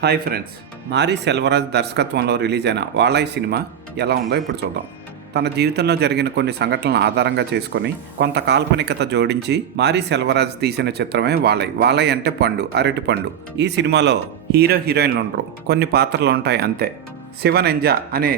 Hi friends, Marie Selvaraj దర్శకత్వంలో release అయిన వాళాయ్ cinema ఎలా ఉందో ఇప్పుడు చూద్దాం. తన జీవితంలో జరిగిన కొన్ని సంఘటనలను ఆధారంగా చేసుకొని కొంత కాల్పనికత జోడించి మారీ సెల్వరాజ్ తీసిన చిత్రమే వాళాయ్. వాళాయ్ అంటే పండు, అరటి పండు. ఈ సినిమాలో హీరో హీరోయిన్లు ఉండరు, కొన్ని పాత్రలు ఉంటాయి అంతే. శివనెంజా అనే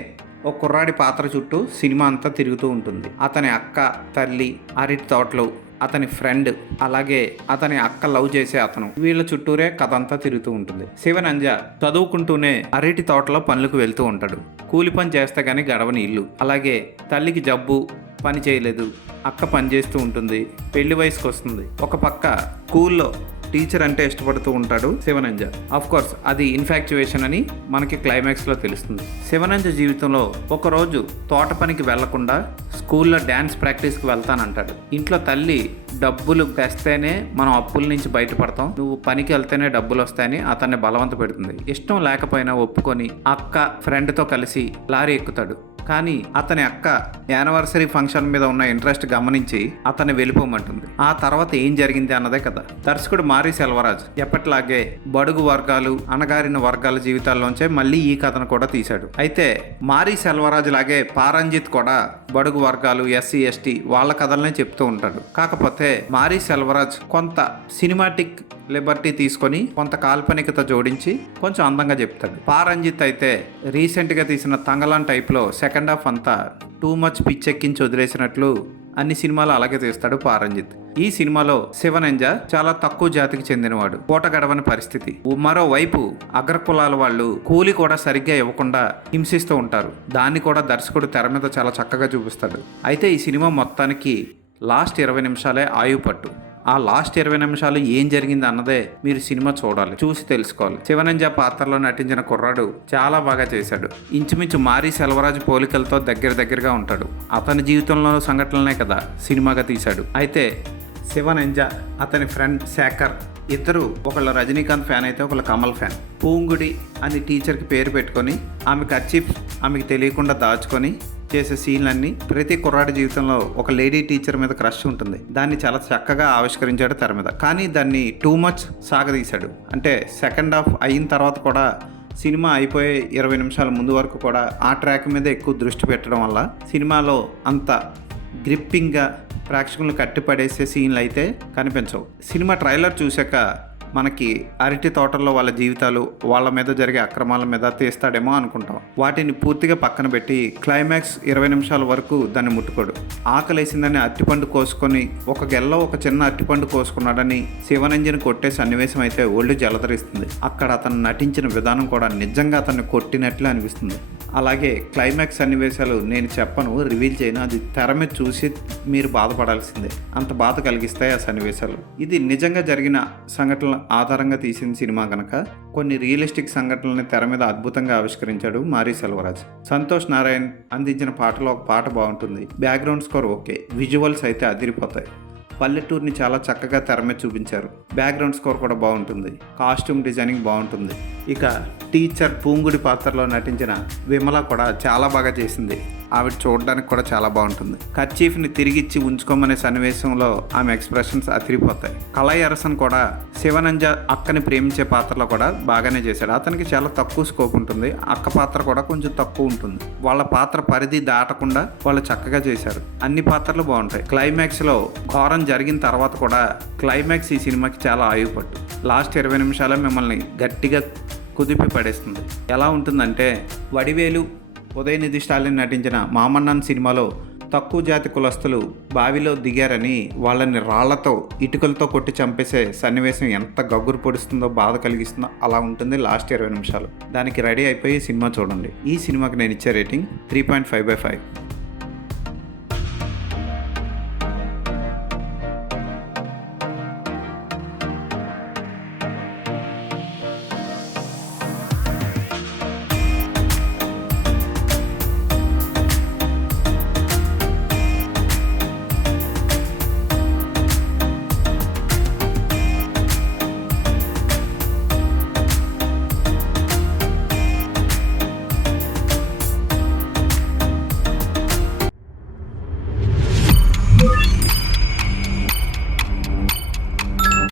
ఒక కుర్రాడి పాత్ర చుట్టూ సినిమా అంతా తిరుగుతూ ఉంటుంది. అతని అక్క, తల్లి, అరటి తోటలు, అతని ఫ్రెండ్, అలాగే అతని అక్క లవ్ చేసే అతను, వీళ్ళ చుట్టూరే కథ అంతా తిరుగుతూ ఉంటుంది. శివనంజ చదువుకుంటూనే అరటి తోటలో పనులకు వెళ్తూ ఉంటాడు. కూలి పని చేస్తే గానీ గడవని ఇల్లు. అలాగే తల్లికి జబ్బు, పని చేయలేదు. అక్క పని చేస్తూ ఉంటుంది. పెళ్లి వయసుకు వస్తుంది. ఒక పక్క స్కూల్లో టీచర్ అంటే ఇష్టపడుతూ ఉంటాడు శివనంజ. ఆఫ్ కోర్స్ అది ఇన్ఫాక్చువేషన్ అని మనకి క్లైమాక్స్లో తెలుస్తుంది. శివనంజ జీవితంలో ఒకరోజు తోట పనికి వెళ్లకుండా స్కూల్లో డ్యాన్స్ ప్రాక్టీస్కి వెళ్తానంటాడు. ఇంట్లో తల్లి డబ్బులు తెస్తేనే మనం అప్పుల నుంచి బయటపడతాం, నువ్వు పనికి వెళ్తేనే డబ్బులు వస్తాయని అతన్ని బలవంత పెడుతుంది. ఇష్టం లేకపోయినా ఒప్పుకొని అక్క ఫ్రెండ్తో కలిసి లారీ ఎక్కుతాడు. కానీ అతని అక్క యానివర్సరీ ఫంక్షన్ మీద ఉన్న ఇంట్రెస్ట్ గమనించి అతన్ని వెళ్ళిపోమంటుంది. ఆ తర్వాత ఏం జరిగింది అన్నదే కదా. దర్శకుడు మారీ సెల్వరాజ్ ఎప్పటిలాగే బడుగు వర్గాలు, అణగారిన వర్గాల జీవితాల్లోంచే మళ్ళీ ఈ కథను కూడా తీశాడు. అయితే మారీ సెల్వరాజ్ లాగే పారంజిత్ కూడా బడుగు వర్గాలు, ఎస్సీ ఎస్టీ వాళ్ళ కథలనే చెప్తూ ఉంటాడు. కాకపోతే మారీ సెల్వరాజ్ కొంత సినిమాటిక్ లిబర్టీ తీసుకొని కొంత కాల్పనికత జోడించి కొంచెం అందంగా చెప్తాడు. పారంజిత్ అయితే రీసెంట్గా తీసిన తంగలాన్ టైప్లో సెకండ్ హాఫ్ అంతా టూ మచ్ పిచ్చెక్కించి వదిలేసినట్లు అన్ని సినిమాలు అలాగే తీస్తాడు పారంజిత్. ఈ సినిమాలో శివనెంజ చాలా తక్కువ జాతికి చెందినవాడు, పూట గడవని పరిస్థితి. మరోవైపు అగ్రకులాల వాళ్ళు కూలి కూడా సరిగ్గా ఇవ్వకుండా హింసిస్తూ ఉంటారు. దాన్ని కూడా దర్శకుడు తెర మీద చాలా చక్కగా చూపిస్తాడు. అయితే ఈ సినిమా మొత్తానికి లాస్ట్ 20 నిమిషాలే ఆయువు పట్టు. ఆ లాస్ట్ 20 నిమిషాలు ఏం జరిగింది అన్నదే మీరు సినిమా చూడాలి, చూసి తెలుసుకోవాలి. శివనంజ పాత్రలో నటించిన కుర్రాడు చాలా బాగా చేశాడు. ఇంచుమించు మారీ సెల్వరాజ్ పోలికలతో దగ్గరగా ఉంటాడు. అతని జీవితంలో సంఘటనలనే కదా సినిమాగా తీశాడు. అయితే శివనంజ, అతని ఫ్రెండ్ శేఖర్ ఇద్దరు, ఒకళ్ళ రజనీకాంత్ ఫ్యాన్ అయితే ఒకళ్ళ కమల్ ఫ్యాన్. పూంగుడి అని టీచర్కి పేరు పెట్టుకొని ఆమెకు అచీవ్ ఆమెకు తెలియకుండా దాచుకొని చేసే సీన్లన్నీ ప్రతి కుర్రాడి జీవితంలో ఒక లేడీ టీచర్ మీద క్రష్ ఉంటుంది. దాన్ని చాలా చక్కగా ఆవిష్కరించాడు తెర మీద. కానీ దాన్ని టూ మచ్ సాగదీశాడు. అంటే సెకండ్ హాఫ్ అయిన తర్వాత కూడా సినిమా అయిపోయే 20 నిమిషాల ముందు వరకు కూడా ఆ ట్రాక్ మీద ఎక్కువ దృష్టి పెట్టడం వల్ల సినిమాలో అంత గ్రిప్పింగ్గా ప్రేక్షకులను కట్టిపడేసే సీన్లు అయితే కనిపించవు. సినిమా ట్రైలర్ చూశాక మనకి అరటి తోటల్లో వాళ్ళ జీవితాలు, వాళ్ళ మీద జరిగే అక్రమాల మీద తీస్తాడేమో అనుకుంటాం. వాటిని పూర్తిగా పక్కన పెట్టి క్లైమాక్స్ 20 నిమిషాల వరకు దాన్ని ముట్టుకోడు. ఆకలేసిందని అరటిపండు కోసుకొని ఒక గెల్లో ఒక చిన్న అరటిపండు కోసుకున్నాడని శివనంజని కొట్టే సన్నివేశం అయితే ఒళ్ళు జలధరిస్తుంది. అక్కడ అతను నటించిన విధానం కూడా నిజంగా అతన్ని కొట్టినట్లు అనిపిస్తుంది. అలాగే క్లైమాక్స్ సన్నివేశాలు నేను చెప్పను, రివీల్ చేయను, అది తెర మీద చూసి మీరు బాధపడాల్సిందే. అంత బాధ కలిగిస్తాయి ఆ సన్నివేశాలు. ఇది నిజంగా జరిగిన సంఘటనల ఆధారంగా తీసిన సినిమా కనుక కొన్ని రియలిస్టిక్ సంఘటనలని తెర మీద అద్భుతంగా ఆవిష్కరించాడు మారీ సెల్వరాజ్. సంతోష్ నారాయణ్ అందించిన పాటలో ఒక పాట బాగుంటుంది, బ్యాక్గ్రౌండ్ స్కోర్ ఓకే, విజువల్స్ అయితే అదిరిపోతాయి. పల్లెటూరుని చాలా చక్కగా తెర మీద చూపించారు. బ్యాక్గ్రౌండ్ స్కోర్ కూడా బాగుంటుంది, కాస్ట్యూమ్ డిజైనింగ్ బాగుంటుంది. ఇక టీచర్ పూంగుడి పాత్రలో నటించిన విమల కూడా చాలా బాగా చేసింది. ఆవిడ చూడడానికి కూడా చాలా బాగుంటుంది. కర్చీఫ్ని తిరిగిచ్చి ఉంచుకోమనే సన్నివేశంలో ఆమె ఎక్స్ప్రెషన్స్ అతిరిపోతాయి. కళాయి అరసన్ కూడా శివనంజ అక్కని ప్రేమించే పాత్రలో కూడా బాగానే చేశాడు. అతనికి చాలా తక్కువ స్కోప్ ఉంటుంది. అక్క పాత్ర కూడా కొంచెం తక్కువ ఉంటుంది. వాళ్ళ పాత్ర పరిధి దాటకుండా వాళ్ళు చక్కగా చేశారు. అన్ని పాత్రలు బాగుంటాయి. క్లైమాక్స్లో ఘోరం జరిగిన తర్వాత కూడా క్లైమాక్స్ ఈ సినిమాకి చాలా ఆయుపట్టు. లాస్ట్ 20 నిమిషాలే మిమ్మల్ని గట్టిగా కుదిపి పడేస్తుంది. ఎలా ఉంటుందంటే వడివేలు, ఉదయనిధి స్టాలిన్ నటించిన మామన్నాన్ సినిమాలో తక్కువ జాతి కులస్తులు బావిలో దిగారని వాళ్ళని రాళ్లతో, ఇటుకలతో కొట్టి చంపేసే సన్నివేశం ఎంత గగ్గురు పొడుస్తుందో, బాధ కలిగిస్తుందో అలా ఉంటుంది లాస్ట్ 20 నిమిషాలు. దానికి రెడీ అయిపోయి సినిమా చూడండి. ఈ సినిమాకి నేను ఇచ్చే రేటింగ్ 3.5/5.